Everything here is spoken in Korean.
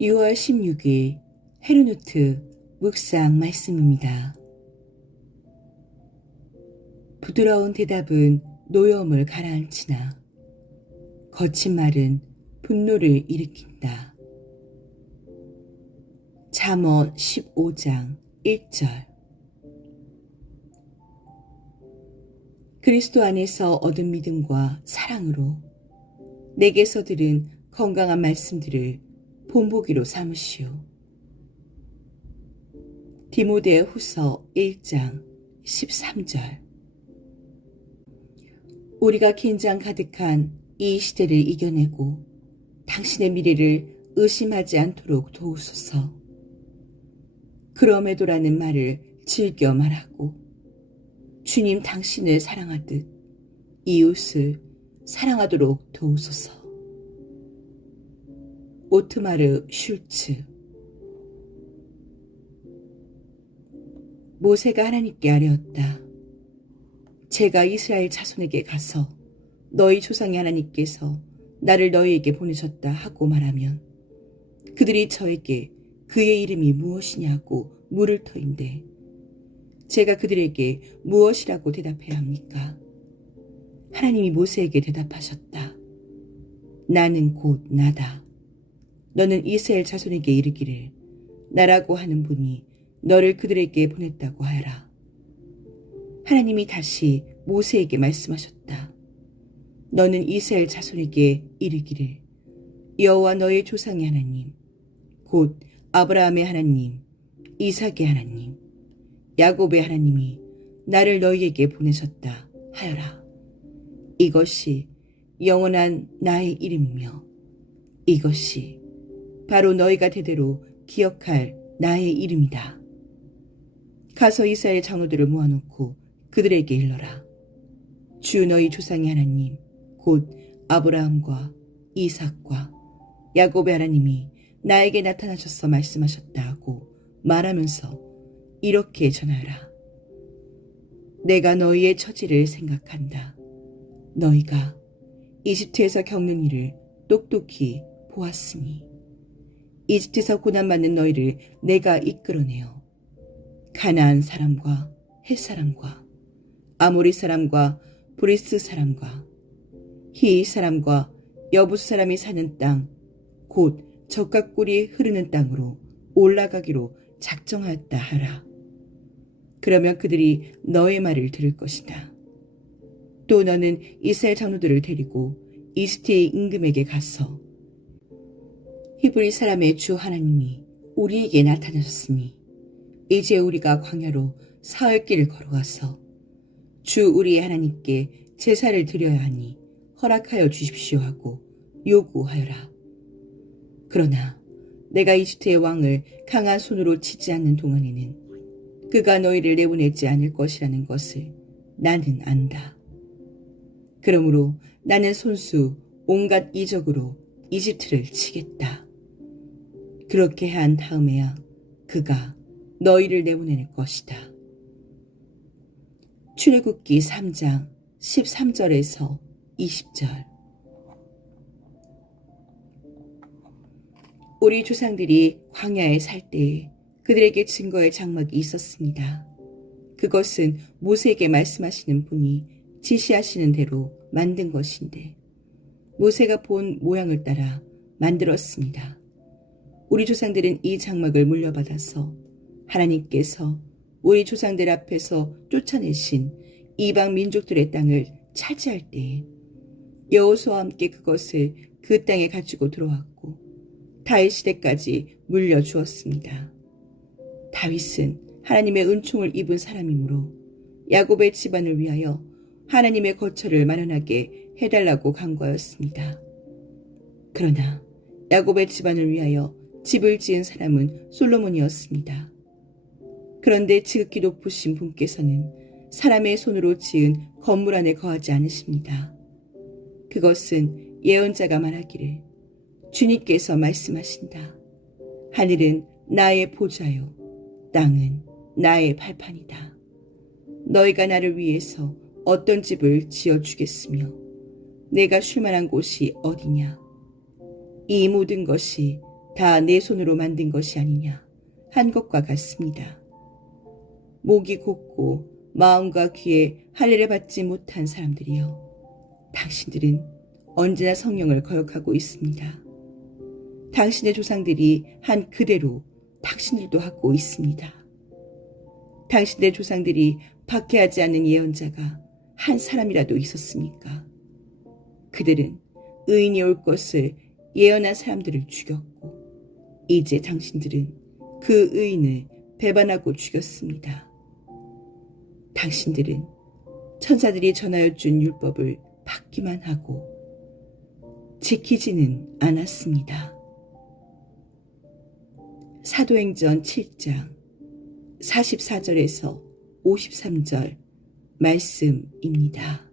6월 16일 헤르노트 묵상 말씀입니다. 부드러운 대답은 노여움을 가라앉히나 거친 말은 분노를 일으킨다. 잠언 15장 1절 그리스도 안에서 얻은 믿음과 사랑으로 내게서 들은 건강한 말씀들을 본보기로 삼으시오. 디모데 후서 1장 13절 우리가 긴장 가득한 이 시대를 이겨내고 당신의 미래를 의심하지 않도록 도우소서. 그럼에도라는 말을 즐겨 말하고 주님 당신을 사랑하듯 이웃을 사랑하도록 도우소서. 오트마르 슐츠 모세가 하나님께 아뢰었다. 제가 이스라엘 자손에게 가서 너희 조상의 하나님께서 나를 너희에게 보내셨다 하고 말하면 그들이 저에게 그의 이름이 무엇이냐고 물을 터인데 제가 그들에게 무엇이라고 대답해야 합니까? 하나님이 모세에게 대답하셨다. 나는 곧 나다. 너는 이스라엘 자손에게 이르기를 나라고 하는 분이 너를 그들에게 보냈다고 하여라. 하나님이 다시 모세에게 말씀하셨다. 너는 이스라엘 자손에게 이르기를 여호와 너의 조상의 하나님 곧 아브라함의 하나님 이삭의 하나님 야곱의 하나님이 나를 너희에게 보내셨다 하여라. 이것이 영원한 나의 이름이며 이것이 바로 너희가 대대로 기억할 나의 이름이다. 가서 이스라엘 장로들을 모아놓고 그들에게 일러라. 주 너희 조상의 하나님 곧 아브라함과 이삭과 야곱의 하나님이 나에게 나타나셔서 말씀하셨다 하고 말하면서 이렇게 전하라. 내가 너희의 처지를 생각한다. 너희가 이집트에서 겪는 일을 똑똑히 보았으니 이집트에서 고난받는 너희를 내가 이끌어내어 가나안 사람과 햇 사람과 아모리 사람과 브리스 사람과 히이 사람과 여부스 사람이 사는 땅, 곧 적과 꿀이 흐르는 땅으로 올라가기로 작정하였다 하라. 그러면 그들이 너의 말을 들을 것이다. 또 너는 이스라엘 장로들을 데리고 이스트의 임금에게 가서 히브리 사람의 주 하나님이 우리에게 나타나셨으니 이제 우리가 광야로 사흘 길을 걸어가서 주 우리의 하나님께 제사를 드려야 하니 허락하여 주십시오 하고 요구하여라. 그러나 내가 이집트의 왕을 강한 손으로 치지 않는 동안에는 그가 너희를 내보내지 않을 것이라는 것을 나는 안다. 그러므로 나는 손수 온갖 이적으로 이집트를 치겠다. 그렇게 한 다음에야 그가 너희를 내보낼 것이다. 출애굽기 3장 13절에서 20절 우리 조상들이 광야에 살 때에 그들에게 증거의 장막이 있었습니다. 그것은 모세에게 말씀하시는 분이 지시하시는 대로 만든 것인데 모세가 본 모양을 따라 만들었습니다. 우리 조상들은 이 장막을 물려받아서 하나님께서 우리 조상들 앞에서 쫓아내신 이방 민족들의 땅을 차지할 때에 여호수아와 함께 그것을 그 땅에 가지고 들어왔고 다윗 시대까지 물려주었습니다. 다윗은 하나님의 은총을 입은 사람이므로 야곱의 집안을 위하여 하나님의 거처를 마련하게 해달라고 간거였습니다. 그러나 야곱의 집안을 위하여 집을 지은 사람은 솔로몬이었습니다. 그런데 지극히 높으신 분께서는 사람의 손으로 지은 건물 안에 거하지 않으십니다. 그것은 예언자가 말하기를 주님께서 말씀하신다. 하늘은 나의 보좌요, 땅은 나의 발판이다. 너희가 나를 위해서 어떤 집을 지어주겠으며 내가 쉴 만한 곳이 어디냐? 이 모든 것이 다 내 손으로 만든 것이 아니냐 한 것과 같습니다. 목이 곧고 마음과 귀에 할례를 받지 못한 사람들이여 당신들은 언제나 성령을 거역하고 있습니다. 당신의 조상들이 한 그대로 당신들도 하고 있습니다. 당신의 조상들이 박해하지 않는 예언자가 한 사람이라도 있었습니까? 그들은 의인이 올 것을 예언한 사람들을 죽였고, 이제 당신들은 그 의인을 배반하고 죽였습니다. 당신들은 천사들이 전하여 준 율법을 받기만 하고, 지키지는 않았습니다. 사도행전 7장 44절에서 53절 말씀입니다.